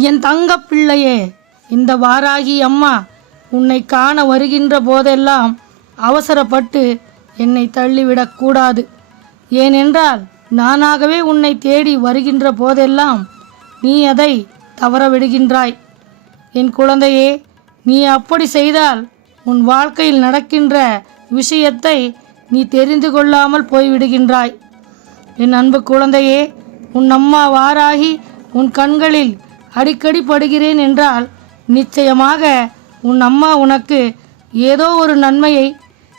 என் தங்க பிள்ளையே இந்த வாராகி அம்மா உன்னை காண வருகின்ற போதெல்லாம் அவசரப்பட்டு என்னை தள்ளிவிடக்கூடாது ஏனென்றால் நானாகவே உன்னை தேடி வருகின்ற போதெல்லாம் நீ அதை தவற விடுகின்றாய் என் குழந்தையே நீ அப்படி செய்தால் உன் வாழ்க்கையில் நடக்கின்ற விஷயத்தை நீ தெரிந்து கொள்ளாமல் போய்விடுகின்றாய். என் அன்பு குழந்தையே உன் அம்மா வாராகி உன் கண்களில் அடிக்கடி படுகிறேன் என்றால் நிச்சயமாக உன் அம்மா உனக்கு ஏதோ ஒரு நன்மையை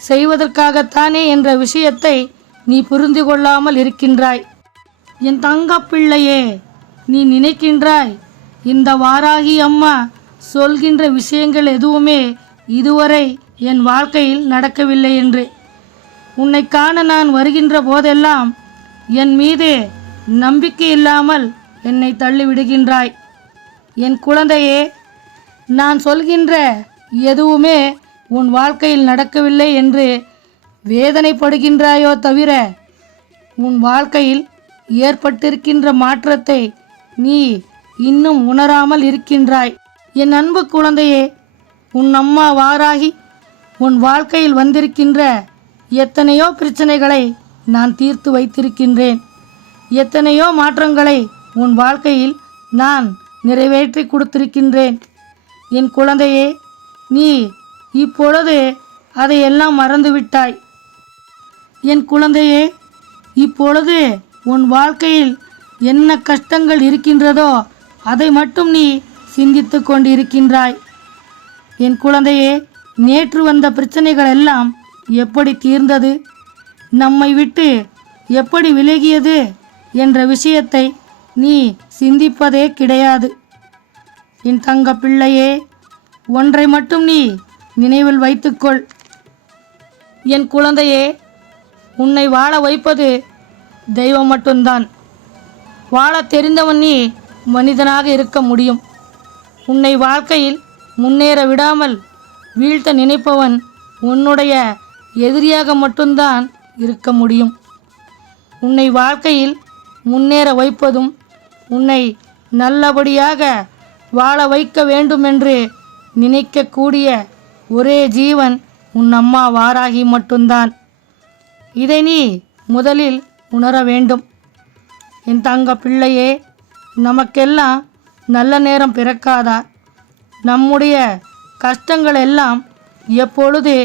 செய்வதற்காகத்தானே என்ற விஷயத்தை நீ புரிந்து கொள்ளாமல் இருக்கின்றாய். என் தங்க பிள்ளையே நீ நினைக்கின்றாய் இந்த வாராகி அம்மா சொல்கின்ற விஷயங்கள் எதுவுமே இதுவரை என் வாழ்க்கையில் நடக்கவில்லை என்று. உன்னை காண நான் வருகின்ற போதெல்லாம் என் மீது நம்பிக்கை இல்லாமல் என்னை தள்ளிவிடுகின்றாய். என் குழந்தையே நான் சொல்கின்ற எதுவுமே உன் வாழ்க்கையில் நடக்கவில்லை என்று வேதனைப்படுகின்றாயோ தவிர உன் வாழ்க்கையில் ஏற்பட்டிருக்கின்ற மாற்றத்தை நீ இன்னும் உணராமல் இருக்கின்றாய். என் அன்பு குழந்தையே உன் அம்மா வாராகி உன் வாழ்க்கையில் வந்திருக்கின்ற எத்தனையோ பிரச்சனைகளை நான் தீர்த்து வைத்திருக்கின்றேன். எத்தனையோ மாற்றங்களை உன் வாழ்க்கையில் நான் நிறைவேற்றி கொடுத்திருக்கின்றேன். என் குழந்தையே நீ இப்பொழுது அதையெல்லாம் மறந்துவிட்டாய். என் குழந்தையே இப்பொழுது உன் வாழ்க்கையில் என்ன கஷ்டங்கள் இருக்கின்றதோ அதை மட்டும் நீ சிந்தித்து கொண்டிருக்கின்றாய். என் குழந்தையே நேற்று வந்த பிரச்சனைகள் எல்லாம் எப்படி தீர்ந்தது? நம்மை விட்டு எப்படி விலகியது? என்ற விஷயத்தை நீ சிந்திப்பதே கிடையாது. என் தங்க பிள்ளையே ஒன்றை மட்டும் நீ நினைவில் வைத்துக்கொள். என் குழந்தையே உன்னை வாழ வைப்பது தெய்வம் மட்டும்தான். வாழத் தெரிந்தவன் நீ மனிதனாக இருக்க முடியும். உன்னை வாழ்க்கையில் முன்னேற விடாமல் வீழ்த்த நினைப்பவன் உன்னுடைய எதிரியாக மட்டும்தான் இருக்க முடியும். உன்னை வாழ்க்கையில் முன்னேற வைப்பதும் உன்னை நல்லபடியாக வாழ வைக்க வேண்டுமென்று நினைக்கக்கூடிய ஒரே ஜீவன் உன் அம்மா வாராகி மட்டும்தான். இதை நீ முதலில் உணர வேண்டும். என் தங்க பிள்ளையே நமக்கெல்லாம் நல்ல நேரம் பிறக்காதா? நம்முடைய கஷ்டங்கள் எல்லாம் எப்பொழுது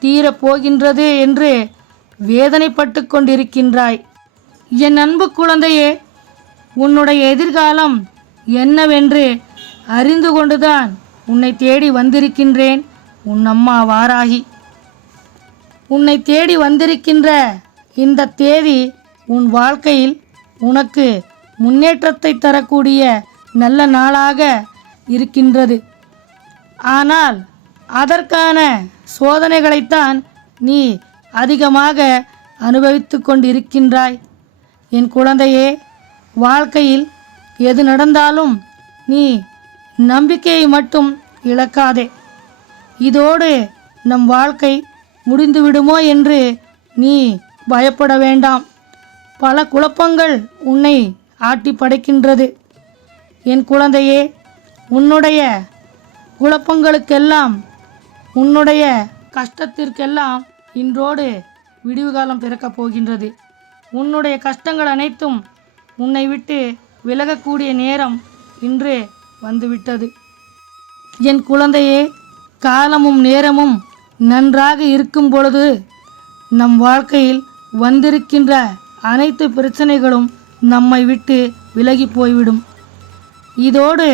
தீரப்போகின்றது என்று வேதனைப்பட்டு கொண்டிருக்கின்றாய். என் அன்பு குழந்தையே உன்னுடைய எதிர்காலம் என்னவென்று அறிந்து கொண்டுதான் உன்னை தேடி வந்திருக்கின்றேன் உன் அம்மா வாராகி. உன்னை தேடி வந்திருக்கின்ற இந்த தேதி உன் வாழ்க்கையில் உனக்கு முன்னேற்றத்தை தரக்கூடிய நல்ல நாளாக இருக்கின்றது. ஆனால் அதற்கான சோதனைகளைத்தான் நீ அதிகமாக அனுபவித்து கொண்டிருக்கின்றாய். என் குழந்தையே வாழ்க்கையில் எது நடந்தாலும் நீ நம்பிக்கையை மட்டும் இழக்காதே. இதோடு நம் வாழ்க்கை முடிந்துவிடுமோ என்று நீ பயப்பட வேண்டாம். பல குழப்பங்கள் உன்னை ஆட்டி படைக்கின்றது. என் குழந்தையே உன்னுடைய குழப்பங்களுக்கெல்லாம் உன்னுடைய கஷ்டத்திற்கெல்லாம் இன்றோடு விடிவுகாலம் பிறக்கப் போகின்றது. உன்னுடைய கஷ்டங்கள் அனைத்தும் உன்னை விட்டு விலகக்கூடிய நேரம் இன்று வந்துவிட்டது. என் குழந்தையே காலமும் நேரமும் நன்றாக இருக்கும் பொழுது நம் வாழ்க்கையில் வந்திருக்கின்ற அனைத்து பிரச்சனைகளும் நம்மை விட்டு விலகி போய்விடும். இதோடு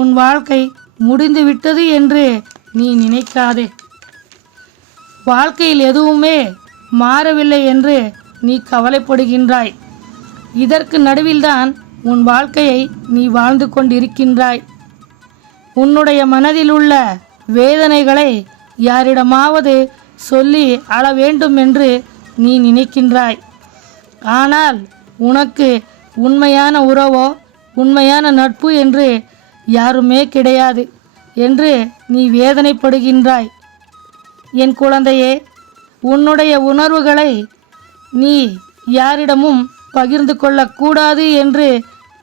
உன் வாழ்க்கை முடிந்து விட்டது என்று நீ நினைக்காதே. வாழ்க்கையில் எதுவுமே மாறவில்லை என்று நீ கவலைப்படுகின்றாய். இதற்கு நடுவில்தான் உன் வாழ்க்கையை நீ வாழ்ந்து கொண்டிருக்கின்றாய். உன்னுடைய மனதில் உள்ள வேதனைகளை யாரிடமாவது சொல்லி அழ வேண்டும் என்று நீ நினைக்கின்றாய். ஆனால் உனக்கு உண்மையான உறவோ உண்மையான நட்பு என்று யாருமே கிடையாது என்று நீ வேதனைப்படுகின்றாய். என் குழந்தையே உன்னுடைய உணர்வுகளை நீ யாரிடமும் பகிர்ந்து கொள்ளக்கூடாது என்று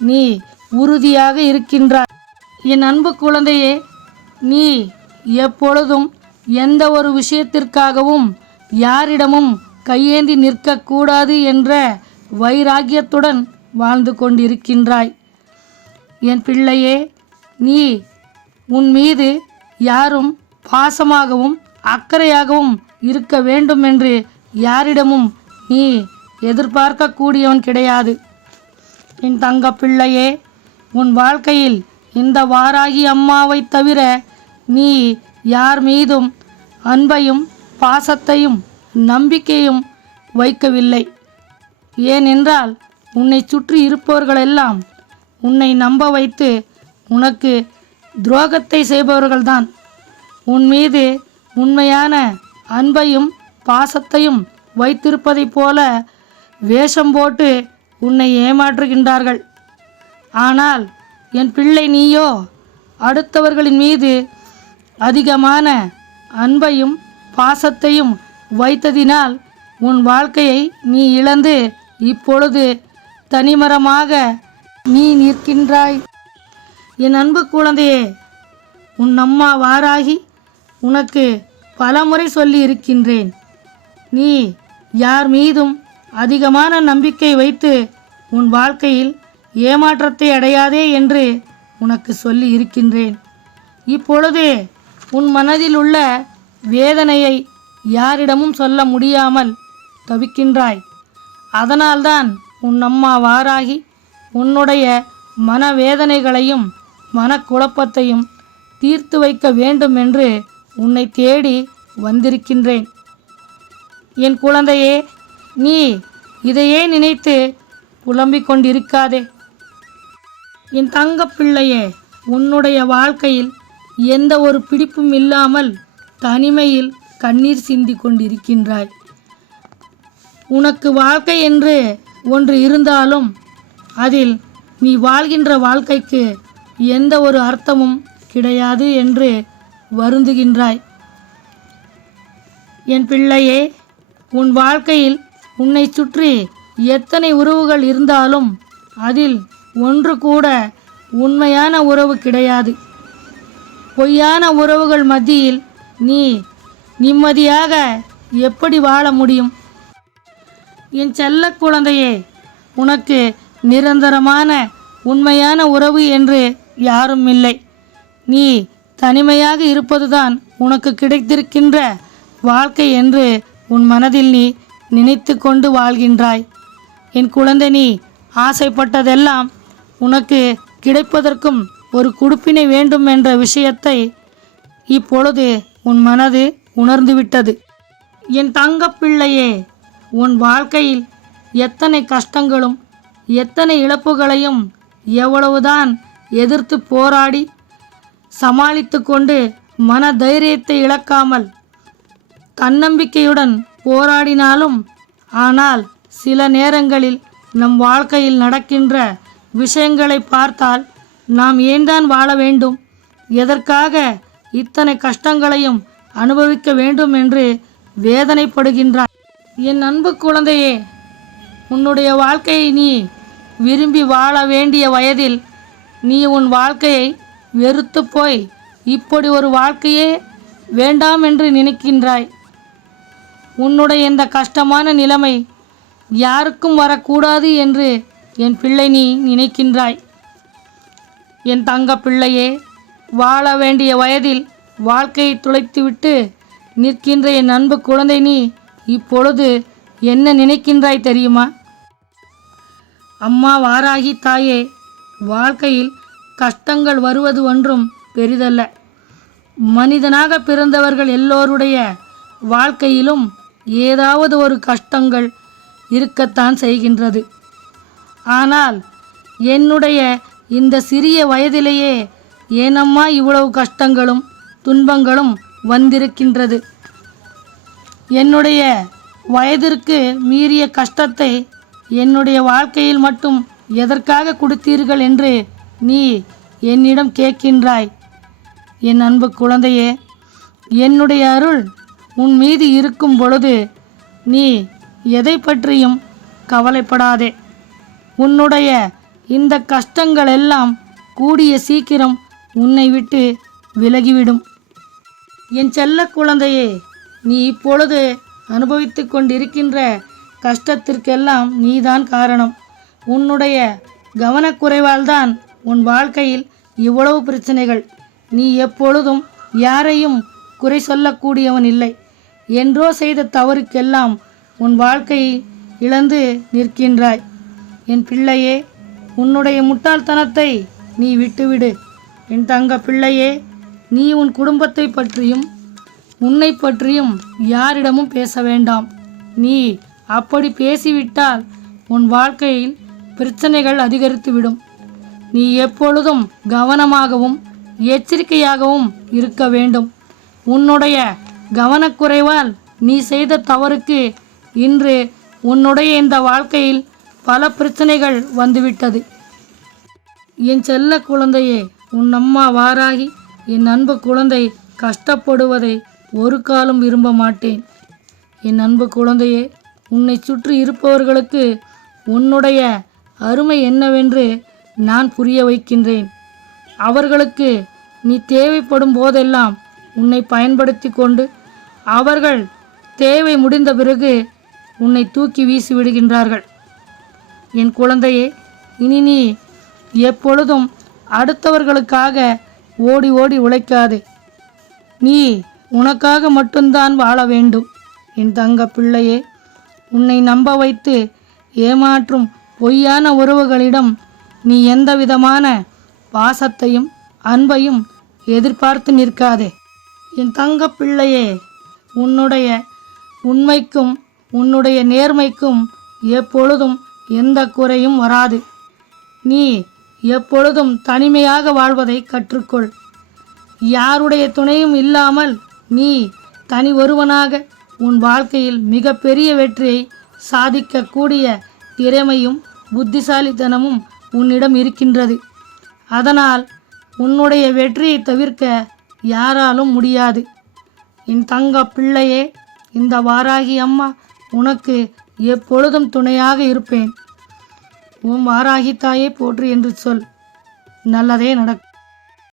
நீ உறுதியாக இருக்கின்றாய். என் அன்பு குழந்தையே நீ எப்பொழுதும் எந்த ஒரு விஷயத்திற்காகவும் யாரிடமும் கையேந்தி நிற்கக்கூடாது என்ற வைராகியத்துடன் வாழ்ந்து கொண்டிருக்கின்றாய். என் பிள்ளையே நீ உன் மீது யாரும் பாசமாகவும் அக்கறையாகவும் இருக்க வேண்டும் என்று யாரிடமும் நீ எதிர்பார்க்கக்கூடியவன் கிடையாது. என் தங்க பிள்ளையே உன் வாழ்க்கையில் இந்த வாராகி அம்மாவை தவிர நீ யார் மீதும் அன்பையும் பாசத்தையும் நம்பிக்கையும் வைக்கவில்லை. ஏனென்றால் உன்னை சுற்றி இருப்பவர்களெல்லாம் உன்னை நம்ப வைத்து உனக்கு துரோகத்தை செய்பவர்கள்தான். உன் மீது உண்மையான அன்பையும் பாசத்தையும் வைத்திருப்பதைப் போல வேஷம் போட்டு உன்னை ஏமாற்றுகின்றார்கள். ஆனால் என் பிள்ளை நீயோ அடுத்தவர்களின் மீது அதிகமான அன்பையும் பாசத்தையும் வைத்ததினால் உன் வாழ்க்கையை நீ இழந்து இப்பொழுது தனிமரமாக நீ நிற்கின்றாய். என் அன்பு குழந்தையே உன் அம்மா வாராகி உனக்கு பலமுறை சொல்லி இருக்கின்றேன் நீ யார் மீதும் அதிகமான நம்பிக்கை வைத்து உன் வாழ்க்கையில் ஏமாற்றத்தை அடையாதே என்று உனக்கு சொல்லி இருக்கின்றேன். இப்பொழுது உன் மனதில் உள்ள வேதனையை யாரிடமும் சொல்ல முடியாமல் தவிக்கின்றாய். அதனால்தான் உன் அம்மா வாராகி உன்னுடைய மனவேதனைகளையும் மனக்குழப்பத்தையும் தீர்த்து வைக்க வேண்டும் என்று உன்னை தேடி வந்திருக்கின்றேன். என் குழந்தையே நீ இதையே நினைத்து புலம்பிக் கொண்டிருக்காதே என் தங்க பிள்ளையே உன்னுடைய வாழ்க்கையில் எந்த ஒரு பிடிப்பும் இல்லாமல் தனிமையில் கண்ணீர் சிந்தி கொண்டிருக்கின்றாய். உனக்கு வாழ்க்கை என்று ஒன்று இருந்தாலும் அதில் நீ வாழ்கின்ற வாழ்க்கைக்கு எந்த ஒரு அர்த்தமும் கிடையாது என்று வருந்துகின்றாய். என் பிள்ளையே உன் வாழ்க்கையில் உன்னை சுற்றி எத்தனை உறவுகள் இருந்தாலும் அதில் ஒன்று கூட உண்மையான உறவு கிடையாது. பொய்யான உறவுகள் மத்தியில் நீ நிம்மதியாக எப்படி வாழ முடியும்? என் செல்ல குழந்தையே உனக்கு நிரந்தரமான உண்மையான உறவு என்று யாரும் இல்லை. நீ தனிமையாக இருப்பதுதான் உனக்கு கிடைத்திருக்கின்ற வாழ்க்கை என்று உன் மனதில் நீ நினைத்து கொண்டு வாழ்கின்றாய். என் குழந்தை நீ ஆசைப்பட்டதெல்லாம் உனக்கு கிடைப்பதற்கும் ஒரு குடுப்பினை வேண்டும் என்ற விஷயத்தை இப்பொழுது உன் மனது உணர்ந்துவிட்டது. என் தங்கப்பிள்ளையே உன் வாழ்க்கையில் எத்தனை கஷ்டங்களும் எத்தனை இழப்புகளையும் எவ்வளவுதான் எதிர்த்து போராடி சமாளித்து கொண்டு மன தைரியத்தை இழக்காமல் தன்னம்பிக்கையுடன் போராடினாலும் ஆனால் சில நேரங்களில் நம் வாழ்க்கையில் நடக்கின்ற விஷயங்களை பார்த்தால் நாம் ஏன்தான் வாழ வேண்டும்? எதற்காக இத்தனை கஷ்டங்களையும் அனுபவிக்க வேண்டும் என்று வேதனைப்படுகின்றாய்? என் அன்பு குழந்தையே உன்னுடைய வாழ்க்கையை நீ விரும்பி வாழ வேண்டிய வயதில் நீ உன் வாழ்க்கையை வெறுத்து போய் இப்படி ஒரு வாழ்க்கையே வேண்டாம் என்று நினைக்கின்றாய். உன்னுடைய இந்த கஷ்டமான நிலைமை யாருக்கும் வரக்கூடாது என்று என் பிள்ளை நீ நினைக்கின்றாய். என் தங்க பிள்ளையே வாழ வேண்டிய வயதில் வாழ்க்கையை துளைத்துவிட்டு நிற்கின்ற என் அன்பு குழந்தை நீ இப்பொழுது என்ன நினைக்கின்றாய் தெரியுமா? அம்மா வாராகி தாயே வாழ்க்கையில் கஷ்டங்கள் வருவது ஒன்றும் பெரிதல்ல. மனிதனாக பிறந்தவர்கள் எல்லோருடைய வாழ்க்கையிலும் ஏதாவது ஒரு கஷ்டங்கள் இருக்கத்தான் செய்கின்றது. ஆனால் என்னுடைய இந்த சிறிய வயதிலேயே ஏனம்மா இவ்வளவு கஷ்டங்களும் துன்பங்களும் வந்திருக்கின்றது. என்னுடைய வயதிற்கு மீறிய கஷ்டத்தை என்னுடைய வாழ்க்கையில் மட்டும் எதற்காக கொடுத்தீர்கள் என்று நீ என்னிடம் கேட்கின்றாய். என் அன்பு குழந்தையே என்னுடைய அருள் உன் மீது இருக்கும் பொழுது நீ எதை பற்றியும் கவலைப்படாதே. உன்னுடைய இந்த கஷ்டங்கள் எல்லாம் கூடிய சீக்கிரம் உன்னை விட்டு விலகிவிடும். என் செல்ல குழந்தையே நீ இப்பொழுது அனுபவித்து கொண்டிருக்கின்ற கஷ்டத்திற்கெல்லாம் நீதான் காரணம். உன்னுடைய கவனக்குறைவால்தான் உன் வாழ்க்கையில் இவ்வளவு பிரச்சனைகள். நீ எப்பொழுதும் யாரையும் குறை சொல்லக்கூடியவன் இல்லை. என்றோ செய்த தவறுக்கெல்லாம் உன் வாழ்க்கையை இழந்து நிற்கின்றாய். என் பிள்ளையே உன்னுடைய முட்டாள்தனத்தை நீ விட்டுவிடு. என் தங்க பிள்ளையே நீ உன் குடும்பத்தை பற்றியும் உன்னை பற்றியும் யாரிடமும் பேச வேண்டாம். நீ அப்படி பேசிவிட்டால் உன் வாழ்க்கையில் பிரச்சனைகள் அதிகரித்துவிடும். நீ எப்பொழுதும் கவனமாகவும் எச்சரிக்கையாகவும் இருக்க வேண்டும். உன்னுடைய கவனக்குறைவால் நீ செய்த தவறுக்கு இன்று உன்னுடைய இந்த வாழ்க்கையில் பல பிரச்சனைகள் வந்துவிட்டது. என் செல்ல குழந்தையே உன் அம்மா வாராகி என் அன்பு குழந்தை கஷ்டப்படுவதை ஒரு காலம் விரும்ப மாட்டேன். என் அன்பு குழந்தையே உன்னை சுற்றி இருப்பவர்களுக்கு உன்னுடைய அருமை என்னவென்று நான் புரிய வைக்கின்றேன். அவர்களுக்கு நீ தேவைப்படும் போதெல்லாம் உன்னை பயன்படுத்தி கொண்டு அவர்கள் தேவை முடிந்த பிறகு உன்னை தூக்கி வீசி விடுகின்றார்கள். என் குழந்தையே இனி நீ எப்பொழுதும் அடுத்தவர்களுக்காக ஓடி ஓடி உழைக்காதே. நீ உனக்காக மட்டும்தான் வாழ வேண்டும். என் தங்க பிள்ளையே உன்னை நம்ப வைத்து ஏமாற்றும் பொய்யான உறவுகளிடம் நீ எந்த விதமான பாசத்தையும் அன்பையும் எதிர்பார்த்து நிற்காதே. என் தங்க பிள்ளையே உன்னுடைய உண்மைக்கும் உன்னுடைய நேர்மைக்கும் எப்பொழுதும் எந்த குறையும் வராது. நீ எப்பொழுதும் தனிமையாக வாழ்வதை கற்றுக்கொள். யாருடைய துணையும் இல்லாமல் நீ தனி ஒருவனாக உன் வாழ்க்கையில் மிகப்பெரிய வெற்றியை சாதிக்கக்கூடிய திறமையும் புத்திசாலித்தனமும் உன்னிடம் இருக்கின்றது. அதனால் உன்னுடைய வெற்றியை தவிர்க்க யாராலும் முடியாது. என் தங்க பிள்ளையே இந்த வாராகி அம்மா உனக்கு எப்பொழுதும் துணையாக இருப்பேன். உன் வாராகி தாயே போற்று என்று சொல். நல்லதே நடக்கும்.